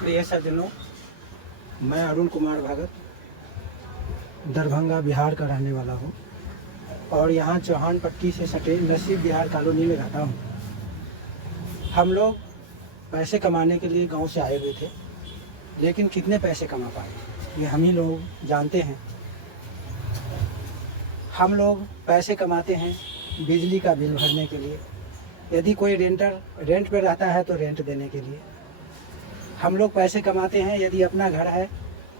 प्रिय सज्जनों, मैं अरुण कुमार भगत दरभंगा बिहार का रहने वाला हूँ और यहाँ चौहान पट्टी से सटे नसीब बिहार कॉलोनी में रहता हूँ। हम लोग पैसे कमाने के लिए गांव से आए हुए थे, लेकिन कितने पैसे कमा पाए ये हम ही लोग जानते हैं। हम लोग पैसे कमाते हैं बिजली का बिल भरने के लिए, यदि कोई रेंटर रेंट पे रहता है तो रेंट देने के लिए। हम लोग पैसे कमाते हैं यदि अपना घर है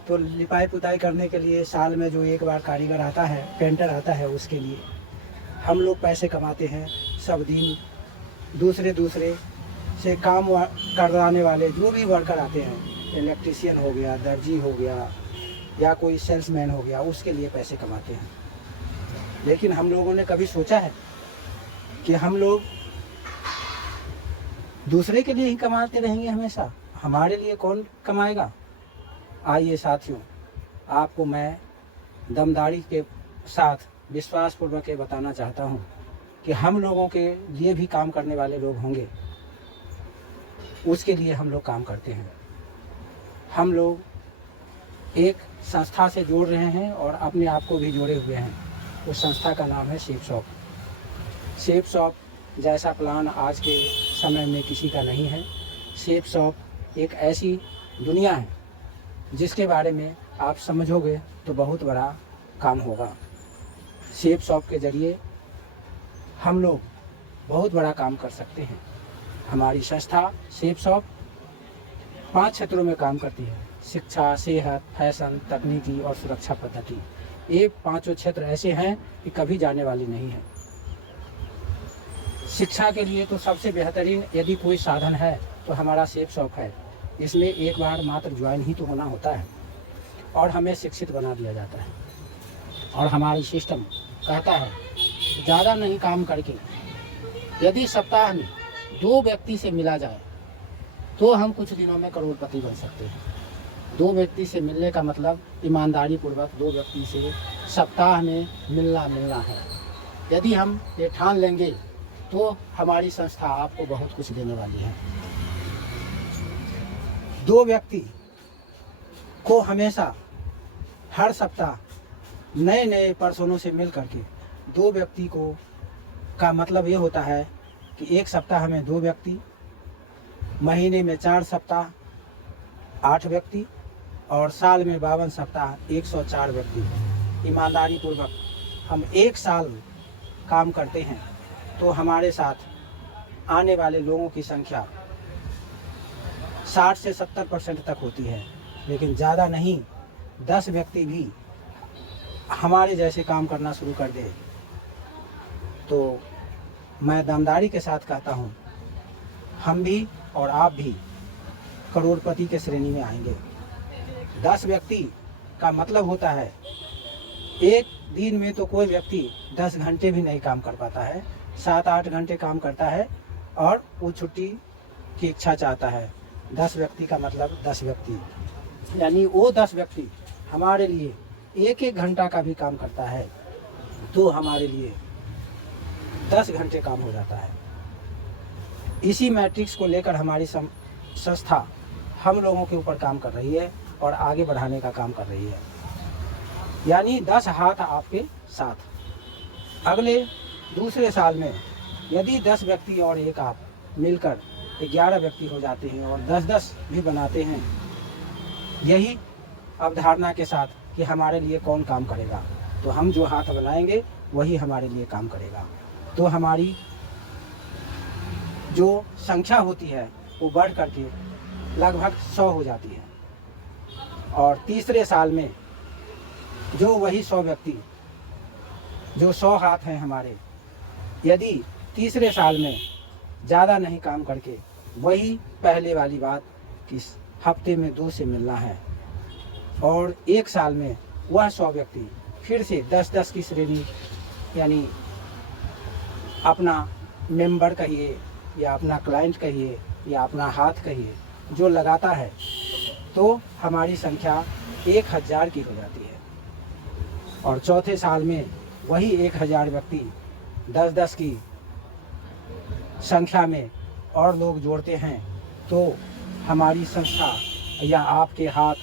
तो लिपाई पुताई करने के लिए, साल में जो एक बार कारीगर आता है, पेंटर आता है, उसके लिए हम लोग पैसे कमाते हैं। सब दिन दूसरे से काम करवाने वाले जो भी वर्कर आते हैं, इलेक्ट्रीशियन हो गया, दर्जी हो गया या कोई सेल्समैन हो गया, उसके लिए पैसे कमाते हैं। लेकिन हम लोगों ने कभी सोचा है कि हम लोग दूसरे के लिए ही कमाते रहेंगे हमेशा? हमारे लिए कौन कमाएगा? आइए साथियों, आपको मैं दमदारी के साथ विश्वासपूर्वक ये बताना चाहता हूँ कि हम लोगों के लिए भी काम करने वाले लोग होंगे, उसके लिए हम लोग काम करते हैं। हम लोग एक संस्था से जोड़ रहे हैं और अपने आप को भी जोड़े हुए हैं। उस संस्था का नाम है सेफ शॉप। सेफ शॉप जैसा प्लान आज के समय में किसी का नहीं है। सेफ शॉप एक ऐसी दुनिया है जिसके बारे में आप समझोगे तो बहुत बड़ा काम होगा। सेफ शॉप के ज़रिए हम लोग बहुत बड़ा काम कर सकते हैं। हमारी संस्था सेफ शॉप 5 क्षेत्रों में काम करती है: शिक्षा, सेहत, फैशन, तकनीकी और सुरक्षा पद्धति। ये 5 क्षेत्र ऐसे हैं कि कभी जाने वाली नहीं है। शिक्षा के लिए तो सबसे बेहतरीन यदि कोई साधन है तो हमारा सेफ शॉप है। इसमें एक बार मात्र ज्वाइन ही तो होना होता है और हमें शिक्षित बना दिया जाता है। और हमारी सिस्टम कहता है ज़्यादा नहीं काम करके यदि सप्ताह में 2 व्यक्ति से मिला जाए तो हम कुछ दिनों में करोड़पति बन सकते हैं। 2 व्यक्ति से मिलने का मतलब ईमानदारी पूर्वक 2 व्यक्ति से सप्ताह में मिलना है। यदि हम ये ठान लेंगे तो हमारी संस्था आपको बहुत कुछ देने वाली है। 2 व्यक्ति को हमेशा हर सप्ताह नए पर्सनों से मिल करके 2 व्यक्ति को का मतलब ये होता है कि एक सप्ताह में 2 व्यक्ति, महीने में 4 सप्ताह 8 व्यक्ति और साल में 52 सप्ताह 104 व्यक्ति। ईमानदारी पूर्वक हम 1 साल काम करते हैं तो हमारे साथ आने वाले लोगों की संख्या 60 से 70% तक होती है। लेकिन ज़्यादा नहीं, 10 व्यक्ति भी हमारे जैसे काम करना शुरू कर दे तो मैं दमदारी के साथ कहता हूँ, हम भी और आप भी करोड़पति के श्रेणी में आएंगे। 10 व्यक्ति का मतलब होता है एक दिन में तो कोई व्यक्ति 10 घंटे भी नहीं काम कर पाता है, 7-8 घंटे काम करता है और वो छुट्टी की इच्छा चाहता है। 10 व्यक्ति का मतलब 10 व्यक्ति, यानी वो 10 व्यक्ति हमारे लिए 1-1 घंटा का भी काम करता है तो हमारे लिए 10 घंटे काम हो जाता है। इसी मैट्रिक्स को लेकर हमारी संस्था हम लोगों के ऊपर काम कर रही है और आगे बढ़ाने का काम कर रही है। यानी 10 हाथ आपके साथ। अगले दूसरे साल में यदि 10 व्यक्ति और एक आप मिलकर 11 व्यक्ति हो जाते हैं और 10-10 भी बनाते हैं, यही अवधारणा के साथ कि हमारे लिए कौन काम करेगा, तो हम जो हाथ बनाएंगे वही हमारे लिए काम करेगा। तो हमारी जो संख्या होती है वो बढ़ करके लगभग 100 हो जाती है। और तीसरे साल में जो वही 100 व्यक्ति, जो 100 हाथ हैं हमारे, यदि तीसरे साल में ज़्यादा नहीं काम करके वही पहले वाली बात कि हफ्ते में 2 से मिलना है, और 1 साल में वह 100 व्यक्ति फिर से 10-10 की श्रेणी, यानी अपना मेंबर कहिए या अपना क्लाइंट कहिए या अपना हाथ कहिए, जो लगाता है तो हमारी संख्या 1000 की हो जाती है। और चौथे साल में वही 1000 व्यक्ति 10-10 की संख्या में और लोग जोड़ते हैं तो हमारी संस्था या आपके हाथ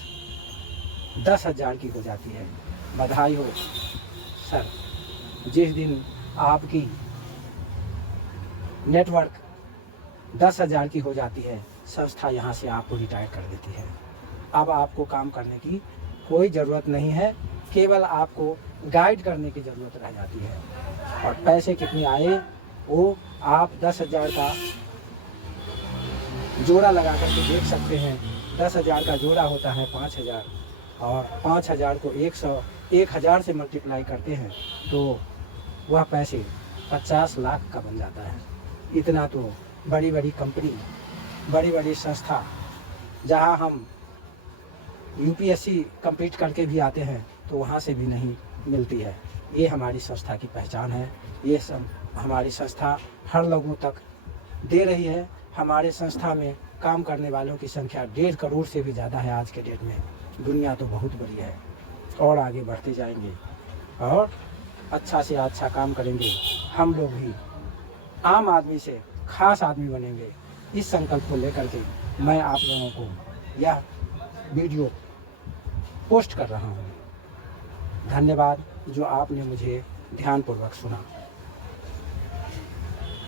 10,000 की हो जाती है, बधाई हो सर। जिस दिन आपकी नेटवर्क 10,000 की हो जाती है, संस्था यहाँ से आपको रिटायर कर देती है। अब आपको काम करने की कोई ज़रूरत नहीं है, केवल आपको गाइड करने की ज़रूरत रह जाती है। और पैसे कितने आए वो आप 10,000 का जोड़ा लगा करके देख सकते हैं। 10,000 का जोड़ा होता है 5,000, और 5,000 को 1,000 से मल्टीप्लाई करते हैं तो वह पैसे 50 लाख का बन जाता है। इतना तो बड़ी बड़ी कंपनी, बड़ी बड़ी संस्था, जहां हम यूपीएससी कंप्लीट करके भी आते हैं तो वहां से भी नहीं मिलती है। ये हमारी संस्था की पहचान है। ये सब हमारी संस्था हर लोगों तक दे रही है। हमारे संस्था में काम करने वालों की संख्या 1.5 करोड़ से भी ज़्यादा है आज के डेट में। दुनिया तो बहुत बड़ी है और आगे बढ़ते जाएंगे और अच्छा से अच्छा काम करेंगे। हम लोग भी आम आदमी से खास आदमी बनेंगे। इस संकल्प को लेकर के मैं आप लोगों को यह वीडियो पोस्ट कर रहा हूँ। धन्यवाद जो आपने मुझे ध्यानपूर्वक सुना।